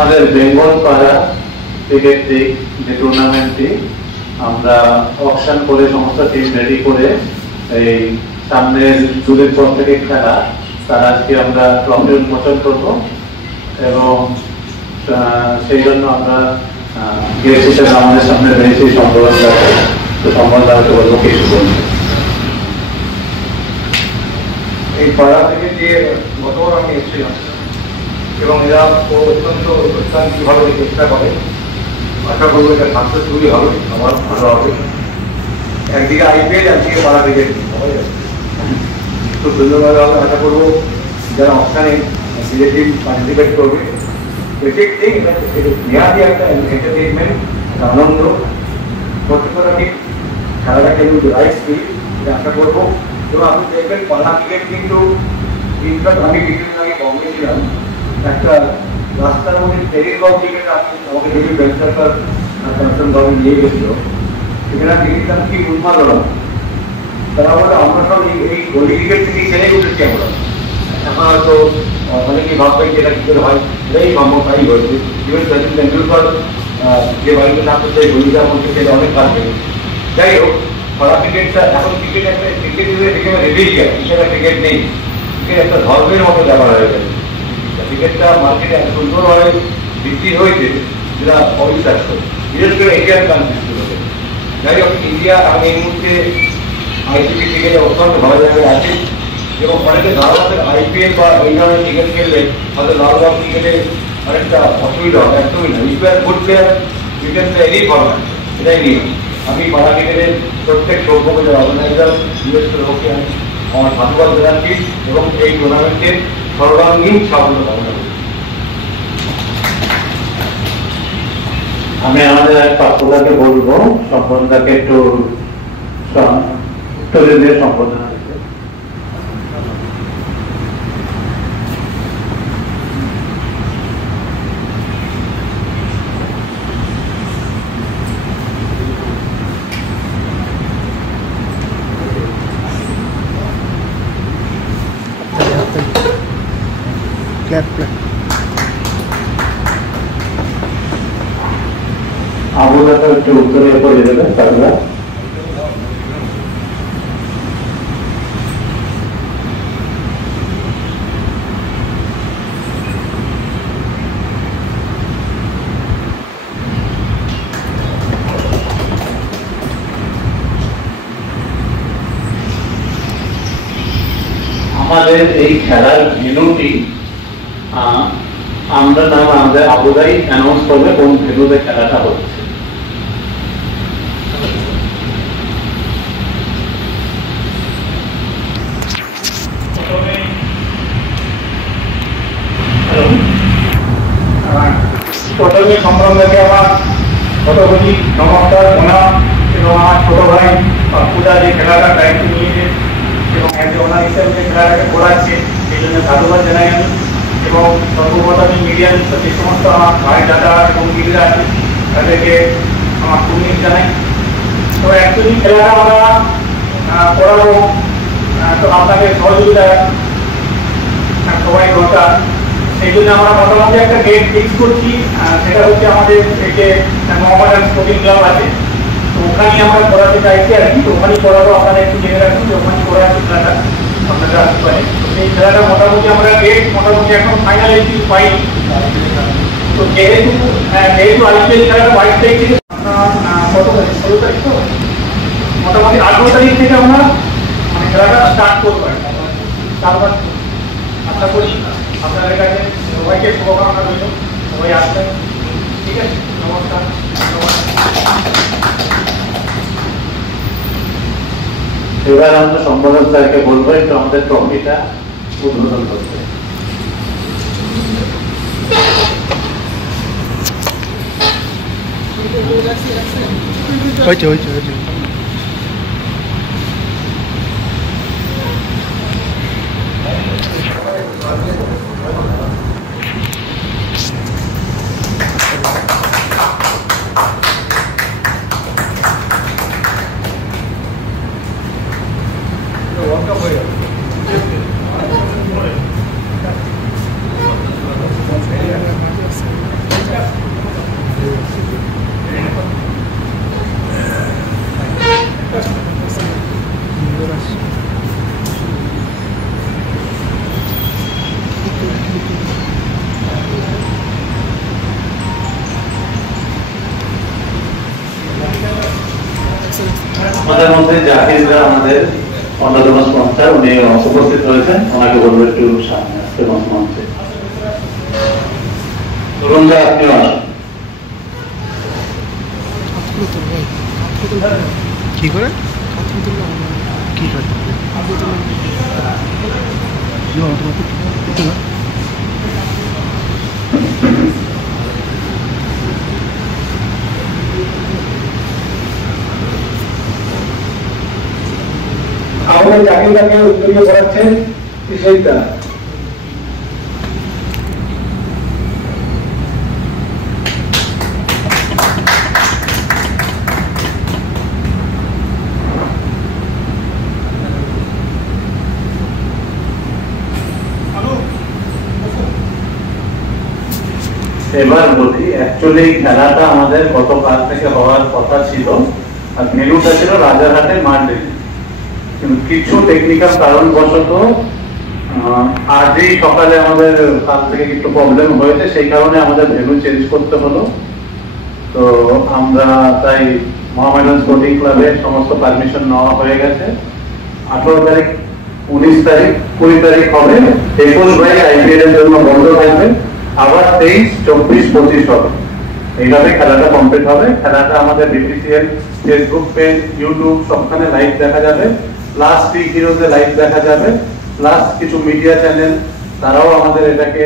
আমাদের বেঙ্গল পাড়া cricket league যে টুর্নামেন্টটি আমরা অকশন করে সমস্ত টিম রেডি করে এই সামনের জুনের পর থেকে খেলা তার আজকে আমরা ট্রফি উন্মোচন করব এবং সেই জন্য আমরা গেস্ট হিসেবে আমাদের সামনে রয়েছে সম্বোধন তো সম্বোধনকে বলবো কিছু বলবো। এই পাড়া থেকে যে গতবার আমি এসেছিলাম এবং এরা অত্যন্ত অত্যন্তিভাবে চেষ্টা করে, আশা করবো এটা সাকসেসফুলি হবে, আমার ভালো হবে। একদিকে আইপিএল একদিকে পাড়া ক্রিকেট সবাই খুব সুন্দরভাবে হবে। আশা করবো যারা অপশানে ক্রিকেট টিম পার্টিসিপেট করবে ক্রিকেট টিম নেওয়ারই একটা এন্টারটেনমেন্ট, আনন্দ প্রত্যেকটা ঠিক খেলাটা কিন্তু রাইট স্পিড এটা আশা করবো। এবং আপনি দেখবেন পাড়া ক্রিকেট কিন্তু ইনফ্যাক্ট আমি কিছুদিন আগে বম্বে ছিলাম, একটা রাস্তার মধ্যে টেলিকম ক্রিকেট আমাকে দেখি বেলসরকার ভাবে নিয়ে গেছিল, সেখানে দেখেছিলাম কি উন্মাদনা। তারা বলে আমরা সব এই গলি ক্রিকেট থেকে ছেড়ে উঠেছি আমরা। এখন হয়তো অনেকেই ভাববেন যে এটা কি করে হয়, এটাই সম্ভব, তাই হয়েছে। ইভেন সচিন তেন্ডুলকর যে বাড়িতে থাকতো সেই গলিটার মধ্যে সেটা অনেক কাজ করে। যাই হোক, পাড়া ক্রিকেটটা এখন ক্রিকেট একটা ক্রিকেট হিসেবে রেডিকেট হিসেবে ক্রিকেট নেই, ক্রিকেট একটা ধর্মের মতো ব্যবহার হয়ে গেছে। ক্রিকেটটা মার্কেটে এত সুন্দরভাবে বিক্রি হয়েছে যেটা অবিশ্বাস্য, বিশেষ করে ইন্ডিয়ান কান্ট্রিগুলোতে। যাই হোক, ইন্ডিয়া আমি এই মুহূর্তে আইসিসি ক্রিকেটে অত্যন্ত ভালো জায়গায় আছে এবং অনেকে ধারণা আইপিএল বা এই ধরনের ক্রিকেট খেললে হয়তো লাল বল ক্রিকেটে অনেকটা অসুবিধা হবে, একদমই না। You are good player, you can play any format, এটাই নিয়ম। আমি পাড়া ক্রিকেটের প্রত্যেক সভ্যকে যারা অর্গানাইজার ইউএসএর পক্ষে আমি আমার সাধুবাদ জানাচ্ছি এবং এই টুর্নামেন্টের সর্বাঙ্গীন সাফল্য কামনা করি। আমি আমাদের এক পাত্রদাকে বলবো সম্বোধনটাকে একটু উত্তরে দিয়ে সম্বোধন। আবুদাকে একটু উত্তরে পড়ে দেবেন তারা। আমাদের এই খেলার ভেন্যুটি আমরা আমাদের আবুদাই অ্যানাউন্স করবে কোন ভেন্যুতে খেলাটা হচ্ছে। প্রথমে সম্বন্ধে আমার কতগুলি নমস্কার প্রণাম এবং আমার ছোট ভাই পূজা যে খেলাটার দায়িত্ব নিয়েছে এবং একজন ওনার হিসেবে যে খেলাটাকে করাচ্ছে সেই জন্য সাধুবাদ জানাই আমি। এবং সর্বপ্রথম মিডিয়ার যে সমস্ত আমার ভাই দাদা এবং দিদিরা আছে তাদেরকে আমার কুর্নিশ জানাই। তো অ্যাকচুয়ালি খেলাটা আমরা করাবো, তো আপনাদের সহযোগিতা সবাই দরকার। সেই জন্য আমরা মোটামুটি একটা ডেট ফিক্স করছি, সেটা হচ্ছে আমাদের এই যে মোহাম্মদান স্পোর্টিং ক্লাব আছে, তো ওখানেই আমরা করাতে চাইছি আর কি। তো ওখানেই করাবো, আপনারা একটু জেনে রাখুন যে ওখানেই করা আছে খেলাটা, আপনারা আসতে পারেন। এই খেলাটা মোটামুটি আমরা ডেট মোটামুটি এখন ফাইনাল এসি পাইনি। তো যেহেতু আইপিএল খেলাটা 22 তারিখ থেকে কত তারিখ 16 তারিখ, তো মোটামুটি 18 তারিখ থেকে আমরা মানে খেলাটা স্টার্ট করবো। তারপর আশা করি আপনাদের কাছে সবাইকে শুভকামনা রইল, সবাই আসবেন, ঠিক আছে? নমস্কার। এবার আমরা সম্বোধন স্যারকে বলবো একটু আমাদের ট্রফিটা উদ্বোধন করতে। মধ্যে জাহিদরা আমাদের অন্যতম স্পন্সর, উনি উপস্থিত রয়েছেন, ওনাকে বলবো একটু সামনে আসতে মঞ্চে। তরুণ দা, আপনিও আসুন। কি করে কি করে আমাদের চাকরিটাকে উত্তরীয় করাচ্ছেন সেইটা এবার বলি, অ্যাকচুয়ালি খেলাটা আমাদের গতকাল থেকে হওয়ার কথা ছিল, আর ভেন্যুটা ছিল রাজারহাটে মাঠে, কিন্তু কিছু টেকনিক্যাল কারণবশত আজই সকালে আমাদের কাল থেকে একটু প্রবলেম হয়েছে, সেই কারণে আমাদের ভেন্যু চেঞ্জ করতে হলো। তো আমরা তাই মোহামেডান স্পোর্টিং ক্লাবের সমস্ত পারমিশন নেওয়া হয়ে গেছে। 18 তারিখ, 19 তারিখ, 20 তারিখ হবে। 21 ভাই আইপিএল এর জন্য বন্ধ থাকবে, আবার 23, 24, 25 হবে। এইভাবে খেলাটা কমপ্লিট হবে। খেলাটা আমাদের বিপিসিএল ফেসবুক পেজ, ইউটিউব সবখানে লাইভ দেখা যাবে, প্লাস টি হিরোতে লাইভ দেখা যাবে, প্লাস কিছু মিডিয়া চ্যানেল তারাও আমাদের এটাকে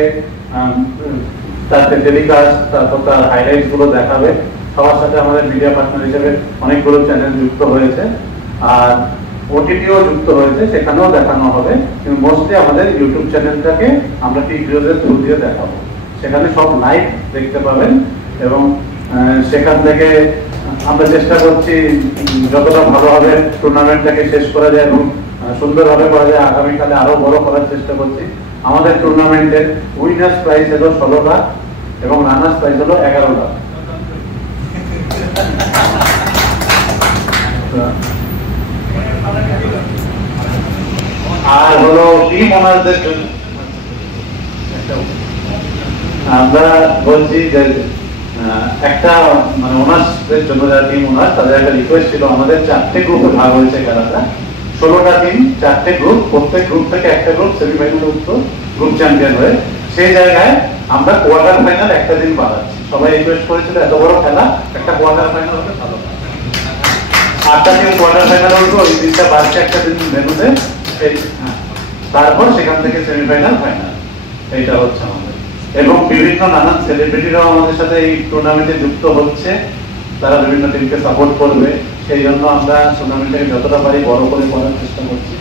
তার টেলিকাস্ট, তারপর তার হাইলাইটস গুলো দেখাবে। সবার সাথে আমাদের মিডিয়া পার্টনার হিসেবে অনেকগুলো চ্যানেল যুক্ত হয়েছে, আর ওটিটিও যুক্ত হয়েছে, সেখানেও দেখানো হবে। কিন্তু মোস্টলি আমাদের ইউটিউব চ্যানেলটাকে আমরা টি হিরোদের থ্রু দিয়ে দেখাবো, সেখানে সব লাইভ দেখতে পাবেন। এবং সেখান থেকে আমরা চেষ্টা করছি যতটা ভালোভাবে টুর্নামেন্টটাকে শেষ করা যায় এবং সুন্দরভাবে করা যায়, আগামীকালে আরো বড় করার চেষ্টা করছি। আমাদের টুর্নামেন্টের উইনার্স প্রাইজ হলো 16 লাখ এবং রানার্স প্রাইজ হলো 11 লাখ। আর হলো টিম ওনারদের জন্য আমরা বলছি যে একটা মানে ওনার্সদের জন্য যারা টিম ওনার, তাদের একটা রিকোয়েস্ট ছিল, আমাদের 4টে গ্রুপে ভাগ হয়েছে খেলাটা, 16টা টিম, 4টে গ্রুপ, প্রত্যেক গ্রুপ থেকে একটা গ্রুপ সেমিফাইনালে উঠতো গ্রুপ চ্যাম্পিয়ন হয়ে। সেই জায়গায় আমরা কোয়ার্টার ফাইনাল একটা দিন বাড়াচ্ছি। সবাই রিকোয়েস্ট করেছিল এত বড় খেলা, একটা কোয়ার্টার ফাইনাল হলে ভালো হয়। 8টা টিম কোয়ার্টার ফাইনাল উঠবো, ওই দিনটা বাড়ছে একটা দিন ভেন্যুতে, তারপর সেখান থেকে সেমিফাইনাল, ফাইনাল, এইটা হচ্ছে আমাদের। এবং বিভিন্ন নানান সেলিব্রিটিরাও আমাদের সাথে এই টুর্নামেন্টে যুক্ত হচ্ছে, তারা বিভিন্ন টিমকে সাপোর্ট করবে। সেই জন্য আমরা টুর্নামেন্টটাকে যতটা পারি বড় করে করার চেষ্টা করছি।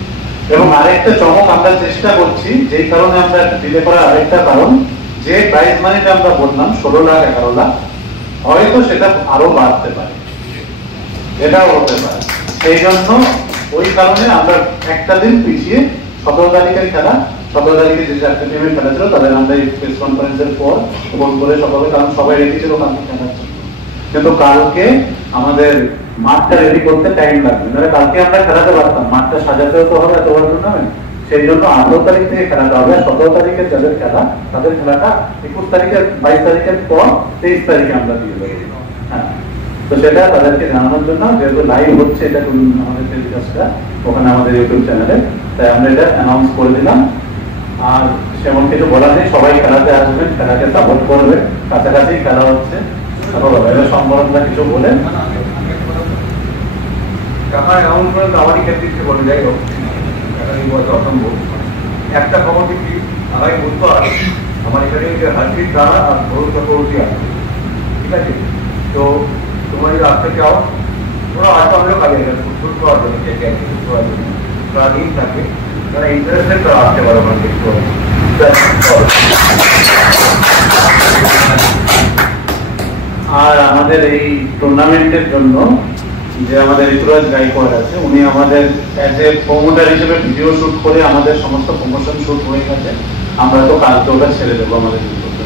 এবং আরেকটা চমক আমরা চেষ্টা করছি, যেই কারণে আমরা ডিলে করার আরেকটা কারণ, যে প্রাইজ মানিটা আমরা বললাম 16 লাখ 11 লাখ, হয়তো সেটা আরো বাড়তে পারে, এটাও হতে পারে। সেই জন্য ওই কারণে আমরা একটা দিন পিছিয়ে 17 তারিখের খেলা, 17 তারিখে যে 4টে টিমের খেলা ছিল তাদের আমরা এই প্রেস কনফারেন্সের পর ফোন করে সকালে, কারণ সবাই রেডি ছিল কালকে খেলার জন্য, কিন্তু কালকে আমাদের মাঠটা রেডি করতে টাইম লাগবে, মানে কালকে আমরা খেলাতে পারতাম, মাঠটা সাজাতেও তো হবে এত বড় টুর্নামেন্ট। সেই জন্য 18 তারিখ থেকে খেলাটা হবে। 17 তারিখে যাদের খেলা তাদের খেলাটা 21 তারিখের 22 তারিখের পর 23 তারিখে আমরা দিয়ে দেবো। হ্যাঁ, তো সেটা তাদেরকে জানানোর জন্য, যেহেতু লাইভ হচ্ছে এটা আমাদের টেলিকাস্টটা ওখানে আমাদের ইউটিউব চ্যানেলে, তাই আমরা এটা অ্যানাউন্স করে দিলাম। আর সেমন কিছু বলার নেই, সবাই খেলাতে আসবেন, খেলাকে সাপোর্ট করবে, কাছাকাছি খেলা হচ্ছে। সম্বরণটা কিছু বলেন। টাকা অ্যামাউন্ট আমারই ক্ষেত্রে বলে যাই হোক, অসম্ভব। একটা খবর দিচ্ছি, আগামী বুধবার আমার এখানে হাজির দ্বারা আর ভোর চক্রবর্তী আছে, ঠিক আছে? তো তোমরা যদি আসতে চাও, ওরা আসতে হলেও কাজে শুরু করার জন্য, শুরু করার জন্য তারা দিন থাকে, যারা ইন্টারেস্টেড তারা আসতে পারে ওখানে দেখতে পারে। আর আমাদের এই টুর্নামেন্টের জন্য যে আমাদের ঋতুরাজ গাইকোয়াড় আছে, উনি আমাদের অ্যাজ এ প্রমোটার হিসেবে ভিডিও শুট করে আমাদের সমস্ত প্রমোশন শুট হয়ে গেছে। আমরা তো কালকে ওটা ছেড়ে দেবো আমাদের ইউটিউবে।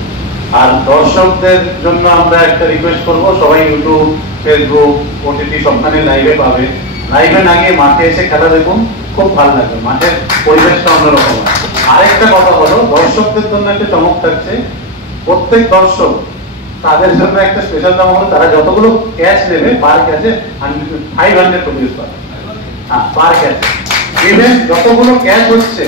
আর দর্শকদের জন্য আমরা একটা রিকোয়েস্ট করব, সবাই ইউটিউব, ফেসবুক, ওটিটি সবখানে লাইভে পাবে। লাইভে না গিয়ে মাঠে এসে খেলা দেখুন, খুব ভালো লাগবে, মাঠের পরিবেশটা অন্যরকম। আরেকটা কথা হলো, দর্শকদের জন্য একটা চমক থাকছে, প্রত্যেক দর্শক তাদের জন্য একটা স্পেশাল দাম হলো, তারা যতগুলো ক্যাচ নেবে পার ক্যাচে 500 রুপিস পাবে। পার ক্যাচ ইভেন যতগুলো ক্যাচ হচ্ছে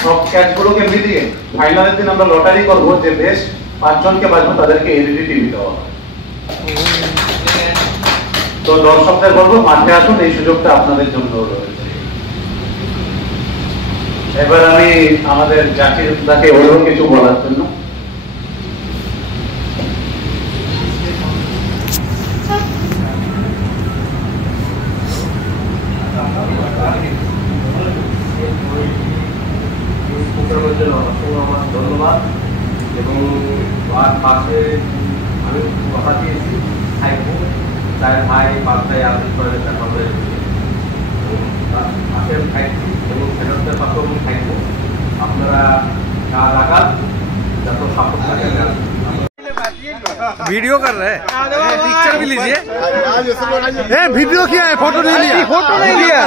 সব ক্যাচগুলোকে মিলিয়ে ফাইনালের দিন আমরা লটারি করবো যে বেশ 5 জনকে বাঁচবো তাদেরকে এলইডি টিভি দেওয়া হবে। তো দর্শকদের বলবো মাঠে আসুন, এই সুযোগটা আপনাদের জন্য রয়েছে। এবার আমি আমাদের জাকির দাকে বলবো কিছু বলার জন্য। আমার ধন্যবাদ এবং তার পাশে আমি কথা দিয়েছি থাকবো, তাই ভাই পাশটায় আদেশ করে দেখা হয়েছে পাশে থাকছি এবং ফেরতের পাশেও আমি থাকবো। আপনারা কাজ আঘাত যত সাপোর্ট থাকে वीडियो कर रहे हैं, पिक्चर भी लीजिए। वीडियो किया है, फोटो नहीं लिया, फोटो नहीं लिया।